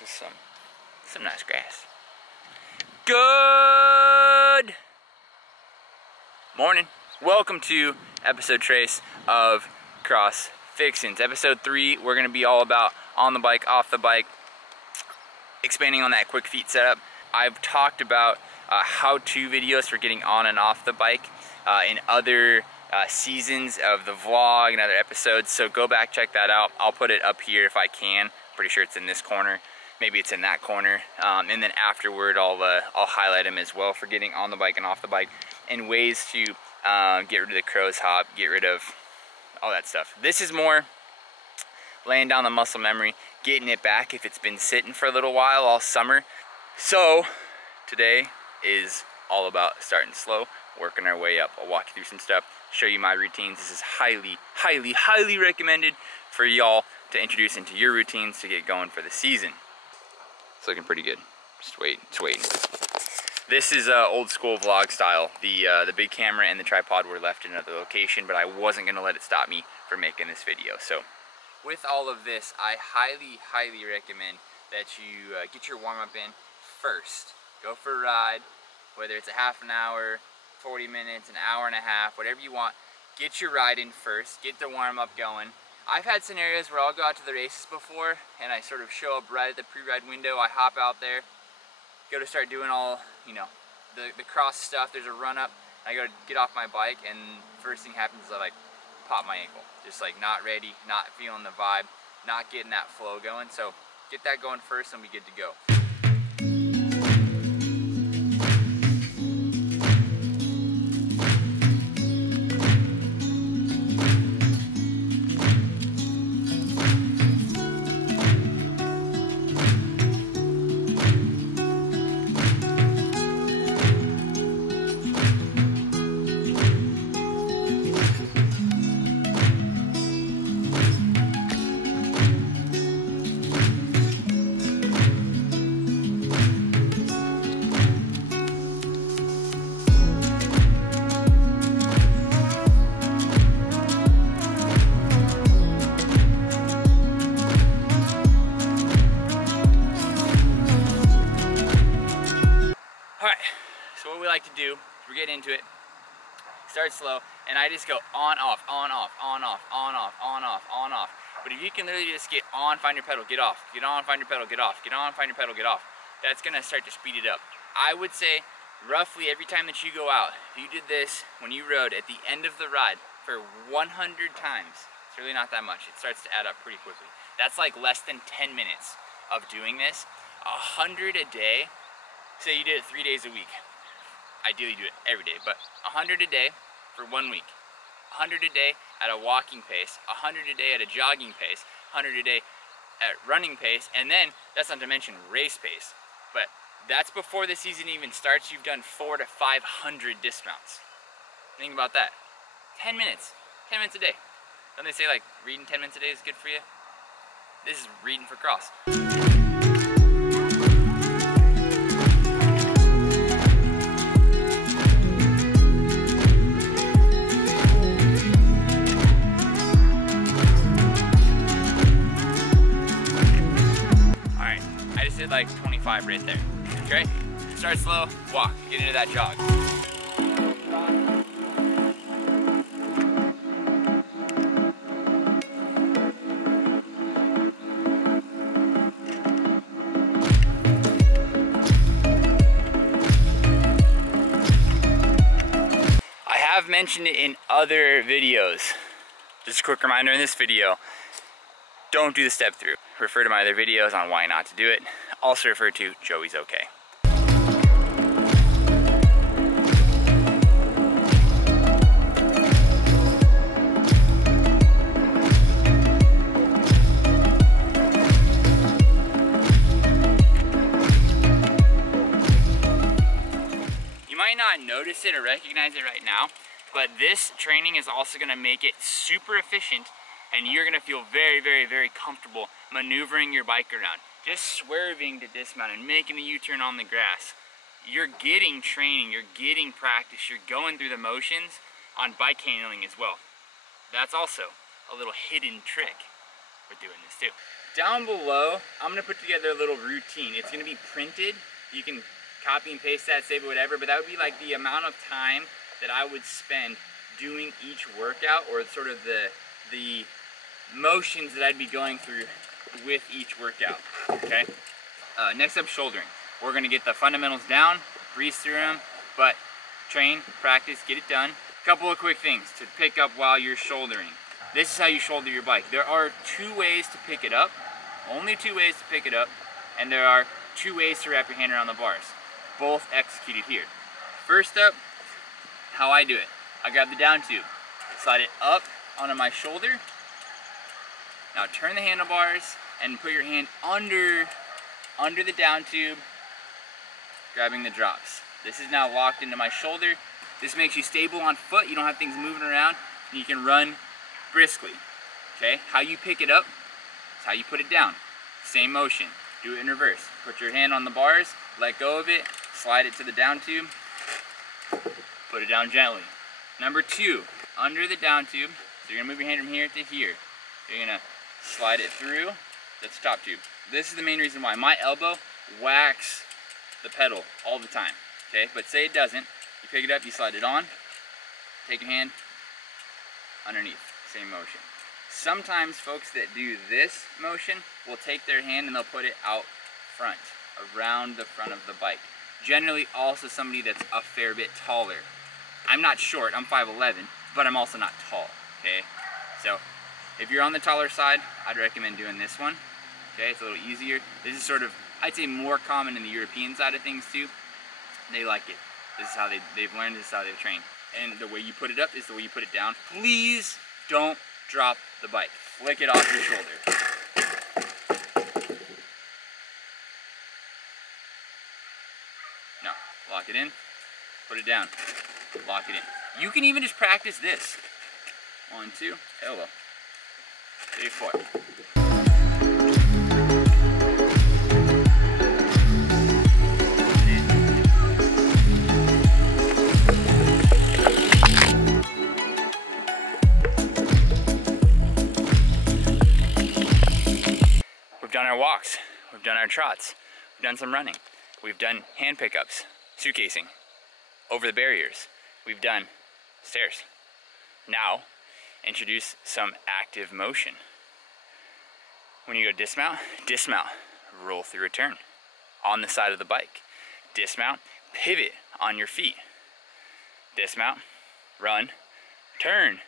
Just some nice grass. Good morning. Welcome to episode trace of Cross Fixins. Episode 3, we're going to be all about on the bike, off the bike, expanding on that quick feet setup. I've talked about how-to videos for getting on and off the bike in other seasons of the vlog and other episodes, so go back, check that out. I'll put it up here if I can. Pretty sure it's in this corner. Maybe it's in that corner. And then afterward, I'll highlight them as well for getting on the bike and off the bike, and ways to get rid of the crow's hop, get rid of all that stuff. This is more laying down the muscle memory, getting it back if it's been sitting for a little while all summer. So today is all about starting slow, working our way up. I'll walk you through some stuff, show you my routines. This is highly recommended for y'all to introduce into your routines to get going for the season. It's looking pretty good. Just waiting. This is old school vlog style. The big camera and the tripod were left in another location, but I wasn't gonna let it stop me from making this video. So with all of this, I highly recommend that you get your warm-up in first. Go for a ride, whether it's a half an hour, 40 minutes, an hour and a half, whatever you want. Get your ride in first, get the warm-up going. I've had scenarios where I'll go out to the races before and I sort of show up right at the pre-ride window. I hop out there, go to start doing all, you know, the cross stuff. There's a run-up. I go to get off my bike, and first thing happens is I like pop my ankle. Just like not ready, not feeling the vibe, not getting that flow going. So get that going first and we'll be good to go. Like to do, we're getting into it, start slow, and I just go on, off, on, off, on, off, on, off, on, off, on, off. But if you can literally just get on, find your pedal, get off, get on, find your pedal, get off, get on, find your pedal, get off, that's gonna start to speed it up. I would say roughly every time that you go out, if you did this when you rode at the end of the ride for 100 times, it's really not that much. It starts to add up pretty quickly. That's like less than 10 minutes of doing this. 100 a day, say you did it 3 days a week. Ideally do it every day, but 100 a day for 1 week. 100 a day at a walking pace, 100 a day at a jogging pace, 100 a day at running pace, and then that's not to mention race pace. But that's before the season even starts. You've done 400 to 500 dismounts. Think about that. 10 minutes a day. Don't they say like reading 10 minutes a day is good for you? This is reading for cross. Like 25 right there. Okay? Start slow, walk, get into that jog. I have mentioned it in other videos. Just a quick reminder in this video, don't do the step through. Refer to my other videos on why not to do it. Also refer to Joey's okay. You might not notice it or recognize it right now, but this training is also going to make it super efficient, and you're going to feel very comfortable maneuvering your bike around. Just swerving to dismount and making a U-turn on the grass. You're getting training, you're getting practice, you're going through the motions on bike handling as well. That's also a little hidden trick with doing this too. Down below, I'm gonna put together a little routine. It's gonna be printed. You can copy and paste that, save it, whatever, but that would be like the amount of time that I would spend doing each workout, or sort of the motions that I'd be going through with each workout, okay? Next up, shouldering. We're gonna get the fundamentals down, breeze through them, but train, practice, get it done. Couple of quick things to pick up while you're shouldering. This is how you shoulder your bike. There are 2 ways to pick it up, only 2 ways to pick it up, and there are 2 ways to wrap your hand around the bars, both executed here. First up, how I do it. I grab the down tube, slide it up onto my shoulder. Now turn the handlebars and put your hand under the down tube, grabbing the drops. This is now locked into my shoulder. This makes you stable on foot. You don't have things moving around, and you can run briskly. Okay, how you pick it up is how you put it down. Same motion, do it in reverse. Put your hand on the bars, let go of it, slide it to the down tube, put it down gently. Number 2, under the down tube, so you're gonna move your hand from here to here. You're gonna slide it through, that's the top tube. This is the main reason why. My elbow whacks the pedal all the time, okay? But say it doesn't, you pick it up, you slide it on, take your hand underneath, same motion. Sometimes folks that do this motion will take their hand and they'll put it out front, around the front of the bike. Generally also somebody that's a fair bit taller. I'm not short, I'm 5'11", but I'm also not tall, okay? So if you're on the taller side, I'd recommend doing this one, okay? It's a little easier. This is sort of, I'd say, more common in the European side of things too. They like it. This is how they've learned, this is how they train. And the way you put it up is the way you put it down. Please don't drop the bike. Flick it off your shoulder. No, lock it in, put it down, lock it in. You can even just practice this. 1, 2, elbow, 3, 4. We've done our walks, we've done our trots, we've done some running, we've done hand pickups, suitcasing, over the barriers, we've done stairs. Now, introduce some active motion. When you go dismount, dismount, roll through a turn on the side of the bike. Dismount, pivot on your feet. Dismount, run, turn,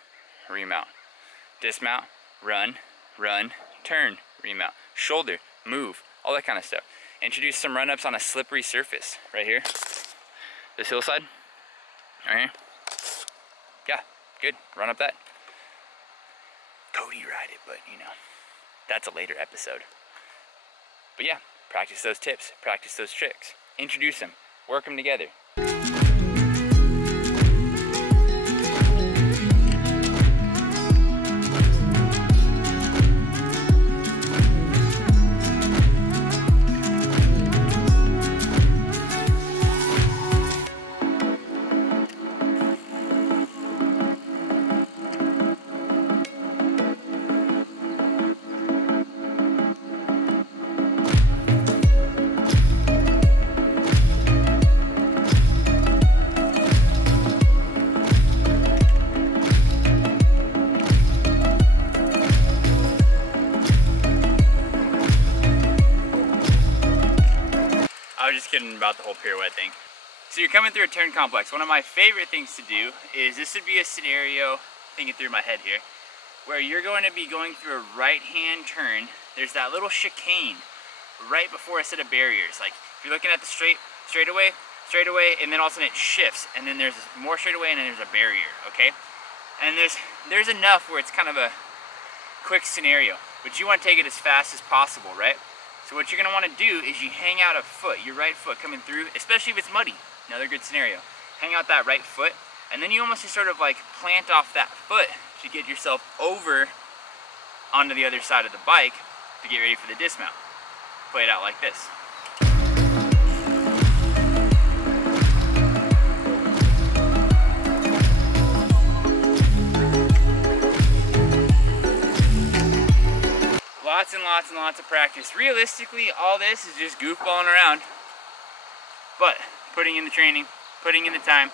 remount. Dismount, run, turn, remount. Shoulder, move, all that kind of stuff. Introduce some run-ups on a slippery surface, right here. This hillside, right here. Yeah, good, run up that. Cody ride it, but you know, that's a later episode. But yeah, practice those tips, practice those tricks. Introduce them, work them together. I was just kidding about the whole pirouette thing. So you're coming through a turn complex. One of my favorite things to do is, this would be a scenario, thinking through my head here, where you're going to be going through a right-hand turn. There's that little chicane right before a set of barriers. Like if you're looking at the straightaway, and then all of a sudden it shifts, and then there's more straightaway, and then there's a barrier, okay? And there's enough where it's kind of a quick scenario, but you want to take it as fast as possible, right? So what you're going to want to do is you hang out a foot, your right foot coming through, especially if it's muddy, another good scenario. Hang out that right foot, and then you almost just sort of like plant off that foot to get yourself over onto the other side of the bike to get ready for the dismount. Play it out like this. lots and lots and lots of practice. Realistically, all this is just goofballing around, but putting in the training, putting in the time,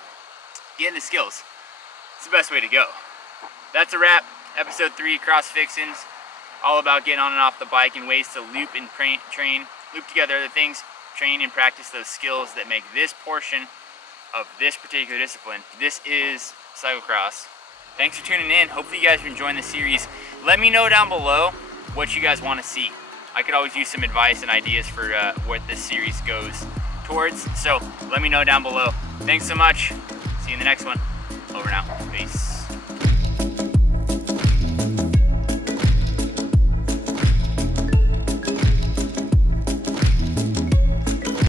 getting the skills. It's the best way to go. That's a wrap. Episode 3, Cross Fixins. All about getting on and off the bike and ways to loop and train, loop together other things, train and practice those skills that make this portion of this particular discipline. This is cyclocross. Thanks for tuning in. Hopefully you guys are enjoying the series. Let me know down below what you guys want to see. I could always use some advice and ideas for what this series goes towards. So let me know down below. Thanks so much. See you in the next one. Over now. Peace.